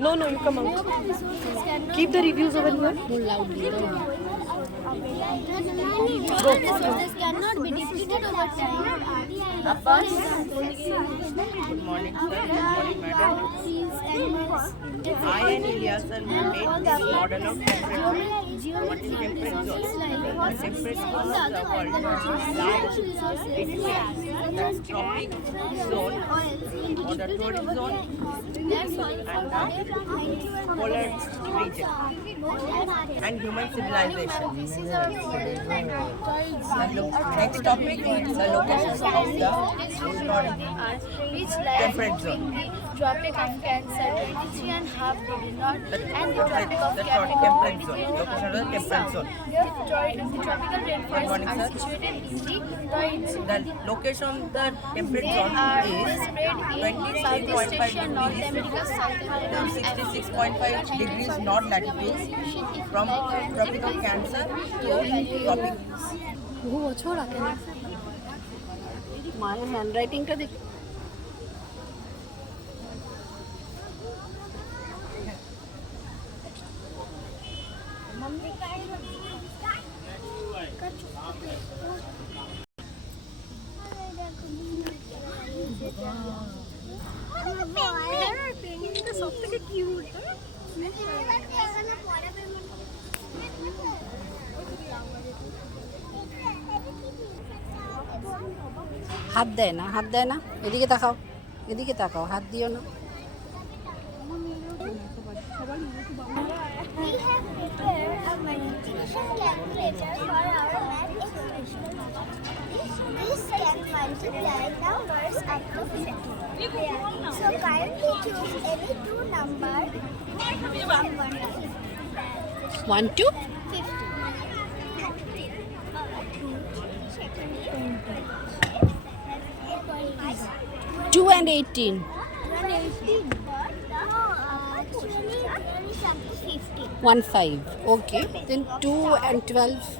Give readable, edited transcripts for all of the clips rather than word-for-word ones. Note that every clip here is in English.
No, no, you come out. Keep the reviews over here. More loudly. Resources cannot be depleted over time. Abbas? Good morning, sir. Good morning, madam. I and Ilyas are made this model of temperate zone. The temperate zone is called large between the tropic zone or the torrid zone and the polar region and human civilization. Next topic is the locations of the temperate zone. Tropic of Cancer, 23.5 degree north, and the Tropic of The Capricorn, temperate zone. Location of the temperate zone. The tropical rainforests morning, are sir. situated in the torrid zone. The location of the temperate They zone are is spread in Southeast Asia, North America, South America, to 66.5 degrees north latitude from tropical Cancer to tropic. বহু বছর আগে না মায়ের hand রাইটিংটা দেখ সব থেকে cute হাত দেয় না হাত দেয় না এদিকে তাকাও এদিকে তাকাও হাত দিও না We have prepared a multiplication calculator for our math expression. This can multiply numbers up to 50. So kindly choose any two numbers from 1 to 50. 1 to 2 and 18 118. No, actually there is up to 50. 1 5 okay then 2 and 12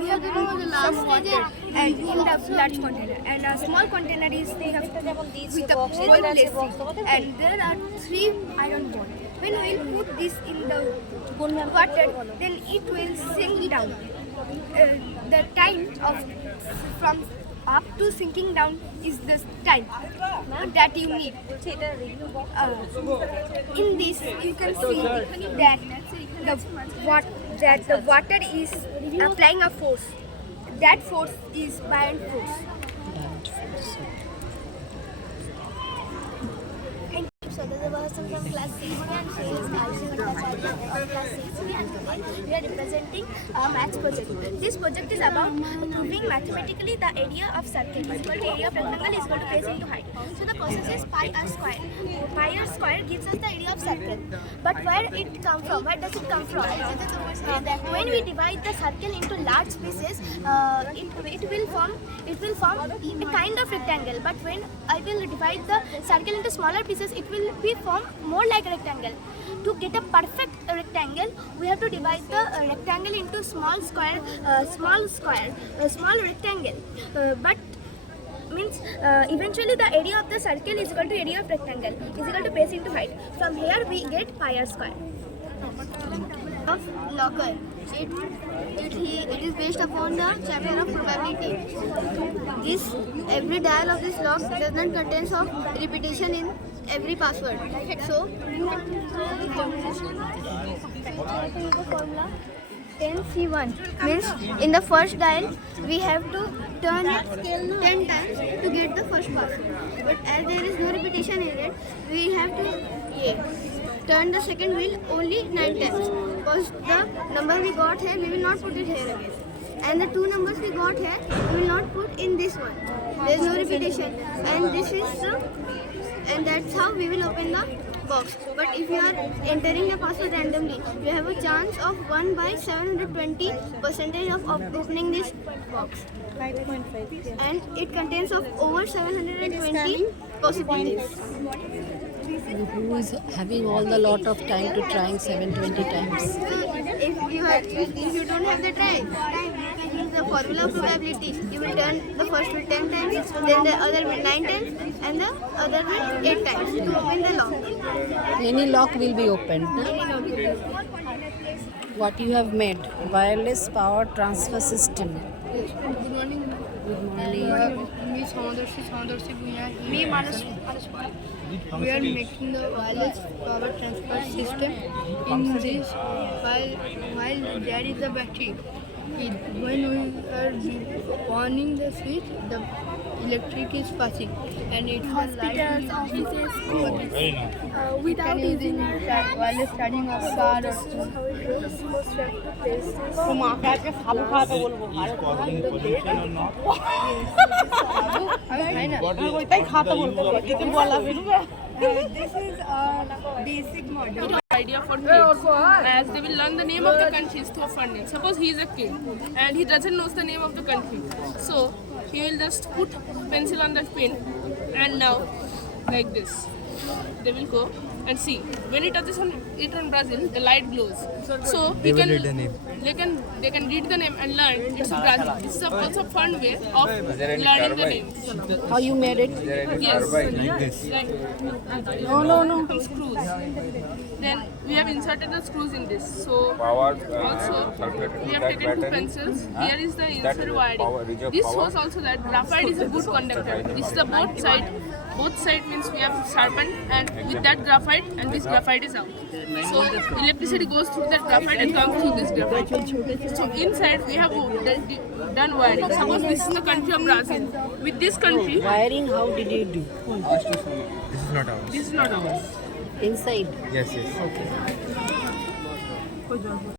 We are going to the last stage and in the large container, and a small container is with a coil placing, and there are 3 iron balls. When we will put this in the water, then it will sink down. The time of from up to sinking down is the time that you need. In this, you can see that the water is applying a force. That force is buoyant force. So this is a person from class 6 and she is Ayushi Bhattacharya of class 6 and today we are representing a maths project. This project is about proving mathematically the area of circle is equal to area of rectangle is equal to base into height. So the process is pi r square. Pi r square gives us the area of circle. But where it come from? Where does it come from? When we divide the circle into large pieces, it will form a kind of rectangle. But when I will divide the circle into smaller pieces, it will be formed more like a rectangle. To get a perfect rectangle, we have to divide the rectangle into small rectangle. But means eventually the area of the circle is equal to area of rectangle is equal to base into height. From here we get pi r square. Of logger. It is based upon the chapter of probability. Every dial of this log does not contain of repetition in every password. So formula 10C1 means in the first dial we have to turn it 10 times to get the first password. But as there is no repetition in it, we have to turn the second wheel only 9 times. Because the number we got here, we will not put it here again. And the 2 numbers we got here, we will not put in this one. There is no repetition. And this is the, and that's how we will open the box. But if you are entering the password randomly, you have a chance of 1 by 720 percentage of opening this box. 5.5. And it contains of over 720 possibilities. Who is having all the lot of time to trying 720 times? If you don't have the time, you can use the formula of probability. You will turn the first will 10 times, then the other will 9 times, and the other will 8 times to open the lock. Any lock will be opened. Huh? What you have made? Wireless power transfer system. Good morning. Good morning. Me Samandarshi Bhuya. Me Manas. We are making the wireless power transfer system. In this, while there is a battery, when we are on the switch, the electric is passing, and it Hospitals, offices, schools. without using wireless charging of car or How it goes, most attractive places. is causing pollution or not? This is a basic model. Idea for kids, as they will learn the name of the countries through funding. Suppose he is a kid and he doesn't know the name of the country, so he will just put pencil on the pen, and now like this they will go and see. When it touches on it on Brazil, the light glows, so they can read the name. They can read the name and learn it's Brazil. This is also a fun way of learning the name. How you made it? Yes, Like this. like No. some screws. Then we have inserted the screws in this. So Power, also we have taken two pencils. Here is the insert wiring. reserve This power. shows also that graphite is a good conductor. This is the both side. Both side means we have sharpened, and with that graphite, and this graphite is out. So electricity goes through that graphite and comes through this graphite. So inside we have done wiring. Suppose this is the country of Brazil. With this country, Wiring, how did you do? This is not ours. this is not ours. Inside. Yes. Okay.